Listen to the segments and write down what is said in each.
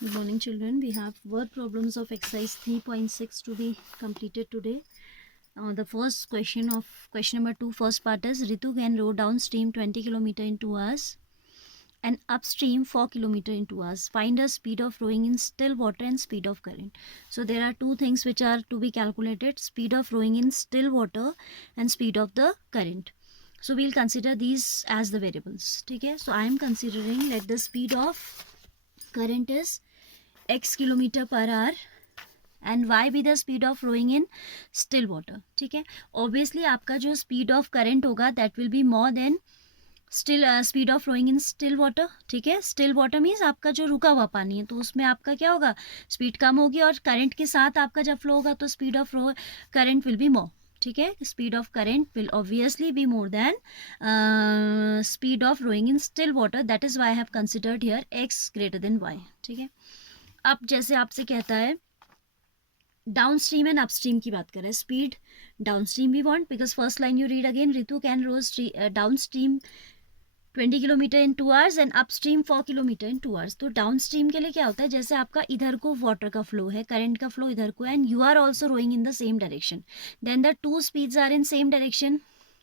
Good morning, children. We have word problems of exercise 3.6 to be completed today. The first question of question number 2, first part is Ritu can row downstream 20 km in 2 hours and upstream 4 km in 2 hours. Find the speed of rowing in still water and speed of current. So there are two things which are to be calculated: speed of rowing in still water and speed of the current. So we'll consider these as the variables. Okay? So I am considering that the speed of current is x kilometre per hour and y be the speed of rowing in still water. ठीक है, obviously आपका जो speed of current होगा that will be more than still speed of rowing in still water. ठीक है, still water means आपका जो रुका हुआ पानी है, तो उसमें आपका क्या होगा, स्पीड कम होगी, और करंट के साथ आपका जब फ्लो होगा तो speed of current will be more. ठीक है, speed of current will obviously be more than speed of rowing in still water. That is why I have considered here x greater than y. ठीक है, अब जैसे आपसे कहता है down stream and upstream की बात करें, speed downstream we want, because first line you read again, Ritu can rows downstream 20 kilometre in 2 hours and upstream 4 kilometre in 2 hours. तो डाउन स्ट्रीम के लिए क्या होता है, जैसे आपका इधर को वाटर का फ्लो है, करंट का फ्लो इधर को है, and you are also rowing in the same direction, then the two speeds are in same direction.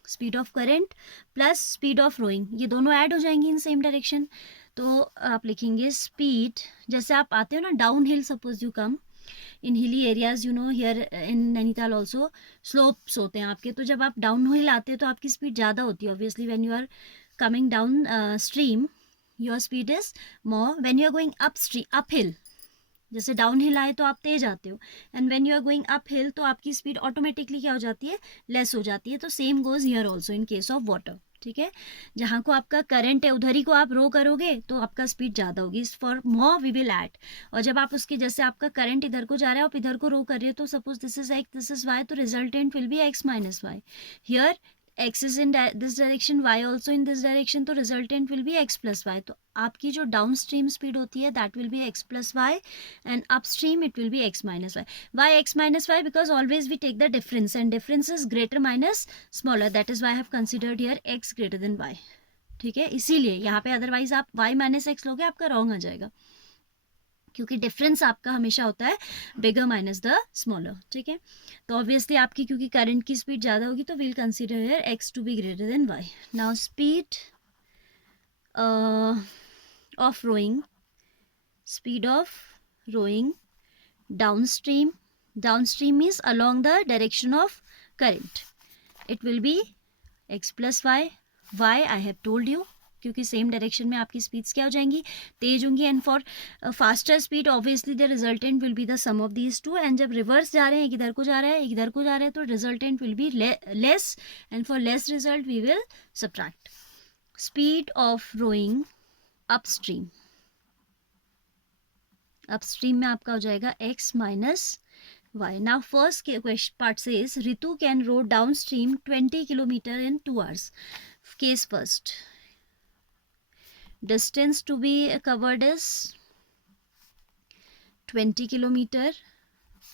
Speed of current plus speed of rowing, ये दोनों ऐड हो जाएंगी इन सेम डायरेक्शन. तो आप लिखेंगे स्पीड, जैसे आप आते हो ना down hill, suppose you come in hilly areas, you know here in Nainital also slopes होते हैं आपके, तो जब आप डाउन हिल आते हो तो आपकी स्पीड ज़्यादा होती है obviously. When you are coming downstream your speed is more. When you are going uphill, जैसे डाउन हिल आए तो आप तेज आते हो, and when you are going uphill तो आपकी स्पीड ऑटोमेटिकली क्या हो जाती है, लेस हो जाती है. तो same goes here also in case of water. ठीक है, जहाँ को आपका करंट है उधर ही को आप रो करोगे तो आपका स्पीड ज़्यादा होगी, for more we will add. और जब आप उसके जैसे आपका करंट इधर को जा रहा है, आप इधर को रो कर रहे हो, तो suppose this is X, this is Y, तो resultant will be X minus Y. Here x is in this direction, y also in this direction, तो resultant will be x plus y. तो आपकी जो डाउन स्ट्रीम स्पीड होती है that will be x plus y and upstream it will be x minus y. Why x minus y? Because always we take the difference and difference is greater minus smaller. That is why I have considered here x greater than y. ठीक है, इसीलिए यहाँ पे अदरवाइज आप y minus x लोगे आपका रॉन्ग आ जाएगा, क्योंकि डिफरेंस आपका हमेशा होता है बिगर माइनस द स्मॉलर. ठीक है, तो ऑब्वियसली आपकी क्योंकि करंट की स्पीड ज़्यादा होगी तो we'll consider here x to be greater than y. Now speed of rowing, speed of rowing downstream, downstream means along the direction of current, it will be x plus y. y I have told you, क्योंकि same direction में आपकी speeds क्या हो जाएंगी, तेज होंगी. And for faster speed obviously the resultant will be the sum of these two. एंड जब रिवर्स जा रहे हैं, एक इधर को जा रहा है, एक इधर को जा रहे हैं, तो resultant will be less, and for less result we will subtract. Speed of rowing upstream, upstream में आपका हो जाएगा x minus y. Now first part says Ritu can row downstream 20 kilometer in 2 hours. Case first, distance to be covered is 20 kilometer.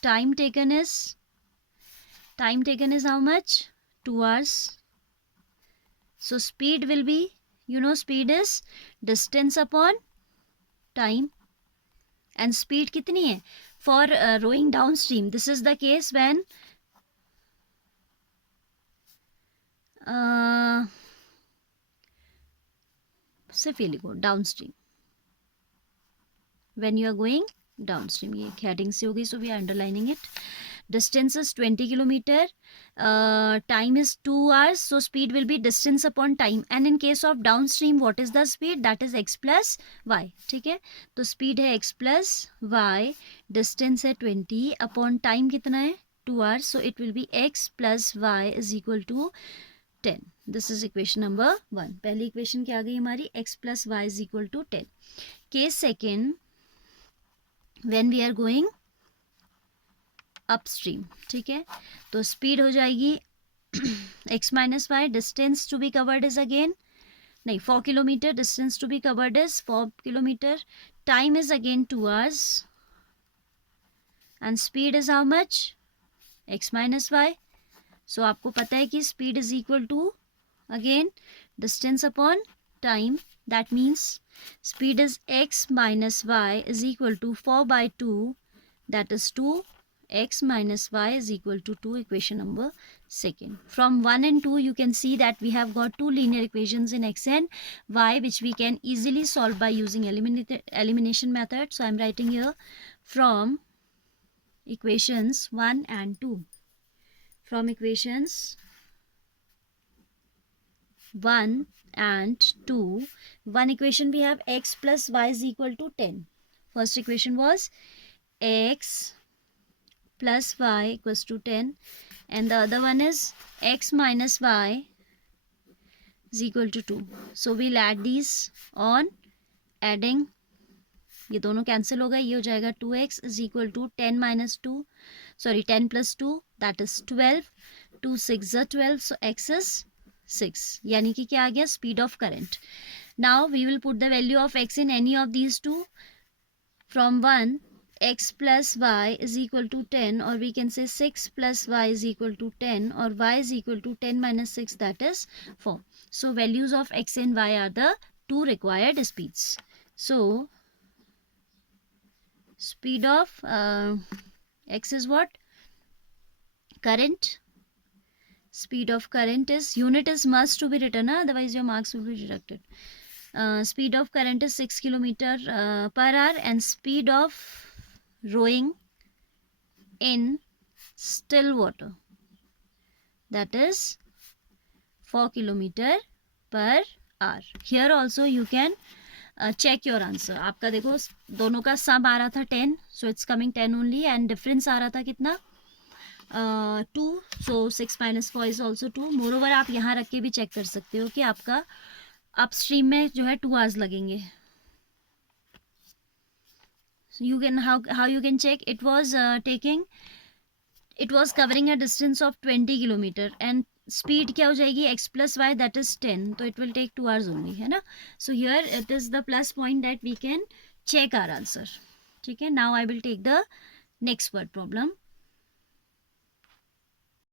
Time taken is how much, 2 hours. So speed will be, you know, speed is distance upon time, and speed कितनी है for rowing downstream. This is the case when सिर्फ ये लिखो downstream, when you are going downstream. ये हेडिंग से होगी, so we are underlining it. Distance is 20 kilometer, time is 2 hours, so speed will be distance upon time. And in case of downstream, what is the speed? That is x plus y. ठीक है, तो speed है x plus y, distance है 20, upon time कितना है 2 hours, so it will be x plus y is equal to 10. This is equation number 1. पहली equation क्या आ गई हमारी, x plus y is equal to 10. Case second, when we are going upstream. ठीक है, तो स्पीड हो जाएगी x minus Y. Distance to be covered is again नहीं 4 kilometre, distance to be covered is 4 kilometre. Time is again 2 hours and speed is how much, x minus Y. So आपको पता है कि speed is equal to again distance upon time. That means speed is x minus y is equal to 4 by 2, that is 2. X minus y is equal to 2, equation number second. From 1 and 2 you can see that we have got two linear equations in x and y which we can easily solve by using elimination method. So I am writing here from equations 1 and 2. From equations 1 and 2, one equation we have x plus y is equal to 10. First equation was x plus y equals to 10, and the other one is x minus y is equal to 2. So we'll add these on adding, ये दोनों कैंसिल होगा, ये हो जाएगा 2x is equal to 10 minus 2, sorry 10 plus 2, that is 12. 2 6 are 12, so x is 6. यानी कि क्या आ गया, speed of current. Now we will put the value of x in any of these two. From 1, x plus y is equal to 10, or we can say 6 plus y is equal to 10, or y is equal to 10 minus 6, that is 4. So values of x and y are the two required speeds. So speed of x is what? Current. Speed of current is, unit is must to be written, otherwise your marks will be deducted. Speed of current is 6 km per hour, and speed of rowing in still water, that is 4 km per hour. Here also you can check your answer. आपका देखो दोनों का sum आ रहा था 10, so it's coming 10 only, and difference आ रहा था कितना 2, so 6 minus 4 is also 2. Moreover आप यहाँ रख के भी चेक कर सकते हो कि आपका अपस्ट्रीम में जो है 2 hours लगेंगे. So you can how you can check, it was covering a distance of 20 km, and speed क्या हो जाएगी, x plus y, that is 10, so it will take 2 hours only, है ना. So here it is the plus point that we can check our answer. ठीक है. Now I will take the next word problem.